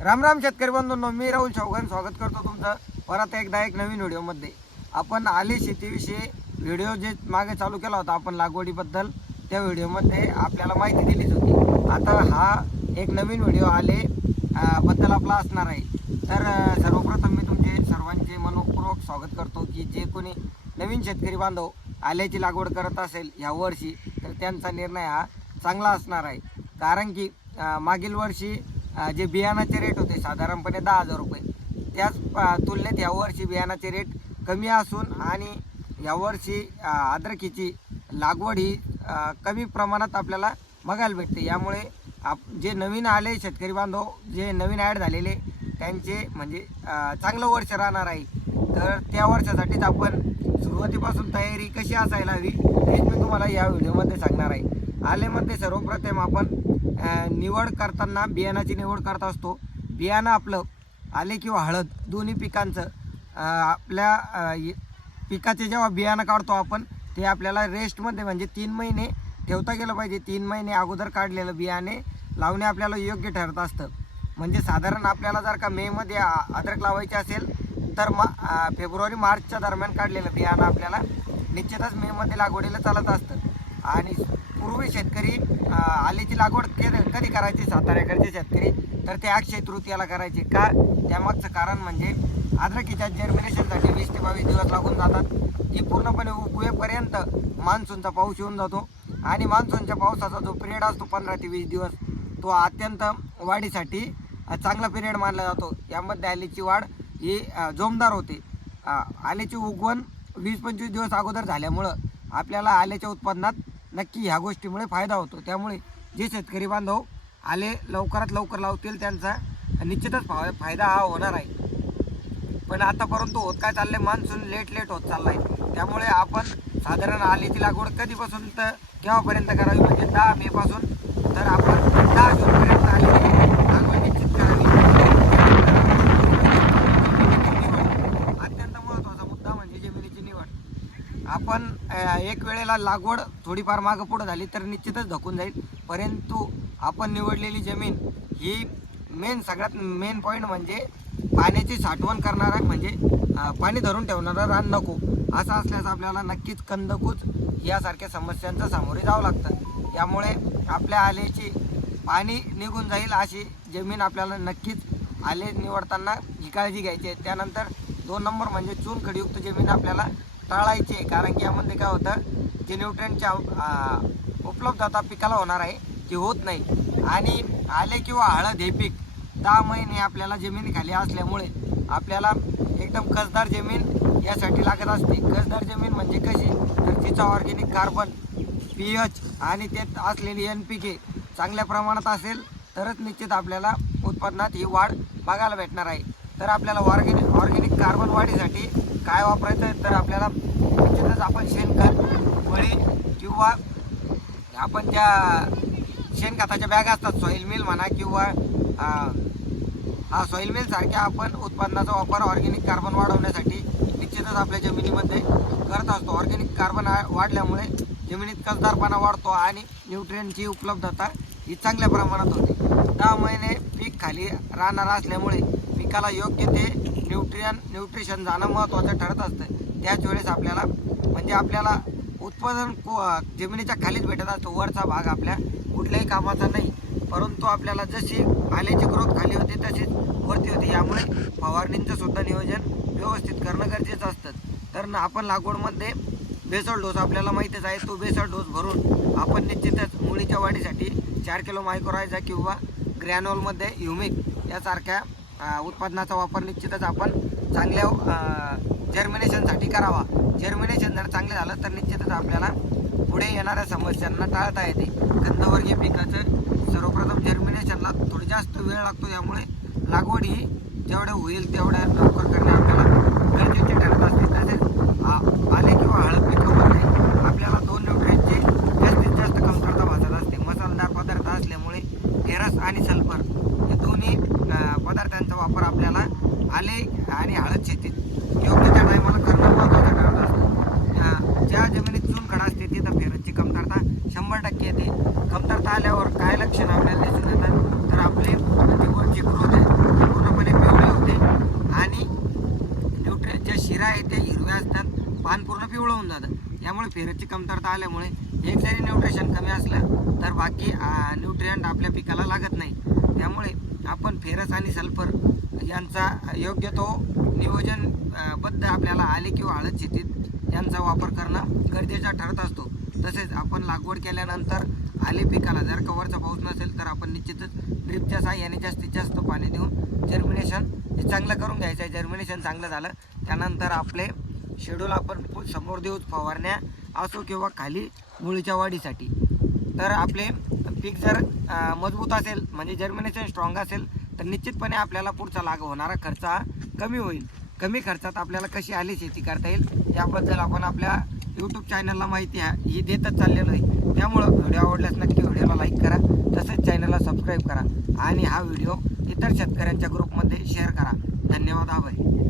राम राम शेतकरी बंधूंनो मी राहुल चौघान स्वागत करतो तुमचं परत एकदा एक नवीन व्हिडिओमध्ये. आपण आले शेतीविषयी व्हिडिओ जे मागे चालू केला होता आपण लागवडीबद्दल त्या व्हिडिओमध्ये आपल्याला माहिती दिलीच होती. आता हा एक नवीन व्हिडिओ आले बद्दल आपला असणार आहे. तर सर्वप्रथम मी तुमचे सर्वांचे मनपूर्वक स्वागत करतो की जे कोणी नवीन शेतकरी बांधव आल्याची लागवड करत असेल ह्या वर्षी तर त्यांचा निर्णय हा चांगला असणार आहे. कारण की मागील वर्षी जे बियाणाचे रेट होते साधारणपणे दहा हजार रुपये. त्याच तुलनेत यावर्षी बियाणाचे रेट कमी असून आणि यावर्षी अद्रकीची लागवड ही कमी प्रमाणात आपल्याला बघायला भेटते. यामुळे आप जे नवीन आले शेतकरी बांधव जे नवीन ॲड झालेले त्यांचे म्हणजे चांगलं वर्ष राहणार आहे. तर त्या वर्षासाठीच आपण सुरुवातीपासून तयारी कशी असायला हवी हेच मी तुम्हाला या व्हिडिओमध्ये सांगणार आहे. आलेमध्ये सर्वप्रथम आपण निवड करताना बियाणाची निवड करत असतो. बियाणं आपलं आले किंवा हळद दोन्ही पिकांचं आपल्या पिकाचे जेव्हा बियाणं काढतो आपण ते आपल्याला रेस्टमध्ये म्हणजे तीन महिने ठेवता गेलं पाहिजे. तीन महिने अगोदर काढलेलं बियाणे लावणे आपल्याला योग्य ठरत असतं. म्हणजे साधारण आपल्याला जर का मेमध्ये अद्रक लावायचे असेल तर मा फेब्रुवारी मार्चच्या दरम्यान काढलेलं बियाणं आपल्याला निश्चितच मेमध्ये लागवडीला चालत असतं. आणि पूर्वी शेतकरी आ, आल्याची लागवड के- कधी करायची? साताऱ्याकडचे शेतकरी. तर ते अक्षय तृतीयाला करायचे. का? त्यामागचं कारण म्हणजे अद्रकीच्या जर्मिनेशनसाठी वीस ते बावीस दिवस लागून जातात. ती पूर्णपणे उगवेपर्यंत मान्सूनचा पाऊस येऊन जातो. आणि मान्सूनच्या पावसाचा जो पिरियड असतो पंधरा ते वीस दिवस तो अत्यंत वाढीसाठी चांगला पिरियड मानला जातो. यामध्ये आल्याची वाढ ही जोमदार होते. अ, आल्याची उगवण वीस पंचवीस दिवस अगोदर झाल्यामुळं आपल्याला आल्याच्या उत्पादनात नक्की ह्या गोष्टीमुळे फायदा होतो. त्यामुळे जे शेतकरी बांधव आले लवकरात लवकर लावतील त्यांचा निश्चितच फा फायदा हा होणार आहे. पण आता परंतु होत काय चाललं आहे मान्सून लेट लेट होत आहे त्यामुळे आपण साधारण आल्याची लागवड कधीपासून तर केव्हापर्यंत करावी? म्हणजे दहा मे पासून. तर आपण दहा जून आल्याची लागवड निश्चित करावी अत्यंत महत्त्वाचा मुद्दा म्हणजे जमिनीची निवड आपण अ, एक वेळेला लागवड थोडीफार मागं पुढं झाली तर निश्चितच धकून जाईल. परंतु आपण निवडलेली जमीन ही मेन सगळ्यात मेन पॉईंट म्हणजे पाण्याची साठवण करणारा म्हणजे पाणी धरून ठेवणारा रान नको. असं असल्यास आपल्याला नक्कीच कंदकूच यासारख्या समस्यांचं सामोरे जावं लागतं. यामुळे आपल्या आलेची पाणी निघून जाईल अशी जमीन आपल्याला नक्कीच आले निवडताना ही काळजी घ्यायची आहे. त्यानंतर दोन नंबर म्हणजे चूनखडीयुक्त जमीन आपल्याला टाळायचे कारण की यामध्ये काय होतं जे न्यूट्रियनच्या उपलब्धता पिकाला होणार आहे ती होत नाही. आणि आले किंवा हळद हे पीक दहा महिने आपल्याला जमिनीखाली असल्यामुळे आपल्याला एकदम कसदार जमीन यासाठी लागत असते. कसदार जमीन म्हणजे कशी? तर तिचा ऑर्गेनिक कार्बन पी एच आणि त्यात असलेली एन पी के चांगल्या प्रमाणात असेल तरच निश्चित आपल्याला उत्पादनात ही वाढ बघायला भेटणार आहे. तर आपल्याला ऑर्गेनिक ऑर्गेनिक कार्बन वाढीसाठी काय वापरायचं आहे तर आपल्याला निश्चितच आपण शेणखत वळी किंवा आपण ज्या शेणखताच्या बॅग असतात सॉईल मिल म्हणा किंवा हा सॉईल मिलसारख्या आपण उत्पादनाचा वापर ऑर्गॅनिक कार्बन वाढवण्यासाठी निश्चितच आपल्या जमिनीमध्ये करत असतो. ऑर्गॅनिक कार्बन आ- वाढल्यामुळे जमिनीत कसदारपणा वाढतो आणि न्यूट्रियनची उपलब्धता ही चांगल्या प्रमाणात होते. दहा महिने पीक खाली राहणार असल्यामुळे पिकाला योग्य ते न्यूट्रियन न्यूट्रिशन जाणं महत्त्वाचं ठरत असतं. त्याच वेळेस आपल्याला म्हणजे आपल्याला उत्पादन को जमिनीच्या खालीच भेटत असतो. वरचा भाग आपल्या कुठल्याही कामाचा नाही. परंतु आपल्याला जशी आल्याची ग्रोथ खाली होते तशीच वरती होते. यामुळे फवारणींचं सुद्धा नियोजन व्यवस्थित करणं गरजेचं असतं. तर आपण लागवडमध्ये बेसळ डोस आपल्याला माहितीच आहे. तो बेसळ डोस भरून आपण निश्चितच मुळीच्या वाढीसाठी चार किलो मायक्रोरायझा किंवा ग्रॅनोलमध्ये ह्युमिक यासारख्या उत्पादनाचा वापर निश्चितच आपण चांगल्या जर्मिनेशनसाठी करावा. जर्मिनेशन जर चांगलं झालं तर निश्चितच आपल्याला पुढे येणाऱ्या समस्यांना टाळता येते. कंदवर्गीय पिकाचं सर्वप्रथम जर्मिनेशनला थोडी जास्त वेळ लागतो त्यामुळे लागवड ही जेवढं होईल तेवढ्या लवकर करणे आपल्याला गरजेचे ठरत असते. तसेच आ- आले किंवा हळद पिकामध्ये आपल्याला दोन न्यूट्रियनची जास्तीत जास्त कमतरता भासत असते. मसालेदार पदार्थ असल्यामुळे फेरस आणि सल्फर दोन्ही पदार्थांचा वापर आपल्याला आले आणि हळद शेतीत. योग्य त्या टायमाला करणं महत्त्वाचं काळ ज्या जमिनीत चून खडा असते तिथं फेरची कमतरता शंभर टक्के येते. कमतरता आल्यावर काय लक्षण आपल्याला दिसून येतात तर आपले जीवनची ग्रोथ आहे पूर्णपणे पिवळे होते. आणि न्यूट्रे ज्या शिरा आहे त्या हिरव्या असतात पान पूर्ण पिवळं होऊन जातं. यामुळे फेरची कमतरता आल्यामुळे एक जरी न्यूट्रिशन कमी असलं तर बाकी न्यूट्रियंट आपल्या पिकाला लागत नाही. त्यामुळे आपण फेरस आणि सल्फर यांचा योग्य तो नियोजनबद्ध आपल्याला आले किंवा हळद शेतीत यांचा वापर करणं गरजेचा ठरत असतो. तसेच आपण लागवड केल्यानंतर आले पिकाला जर कवरचा पाऊस नसेल तर आपण निश्चितच ड्रिपच्या साह्याने जास्तीत जास्त पाणी देऊन जर्मिनेशन हे चांगलं करून घ्यायचं आहे. जर्मिनेशन चांगलं झालं त्यानंतर आपले शेड्यूल आपण समोर देऊ फवारण्या असो किंवा खाली मुळीच्या वाढीसाठी. तर आपले पीक जर मजबूत असेल म्हणजे जर्मिनेशन स्ट्रॉंग असेल तर निश्चितपणे आपल्याला पुढचा लाग होणारा खर्च हा कमी होईल. कमी खर्चात आपल्याला कशी आली शेती करता येईल याबद्दल आपण आपल्या यूट्यूब चॅनलला माहिती आहे ही देतच चाललेलो आहे. त्यामुळं व्हिडिओ आवडल्यास नक्की व्हिडिओला लाईक करा तसेच चॅनलला सबस्क्राईब करा आणि हा व्हिडिओ इतर शेतकऱ्यांच्या ग्रुपमध्ये शेअर करा. धन्यवाद आभारी.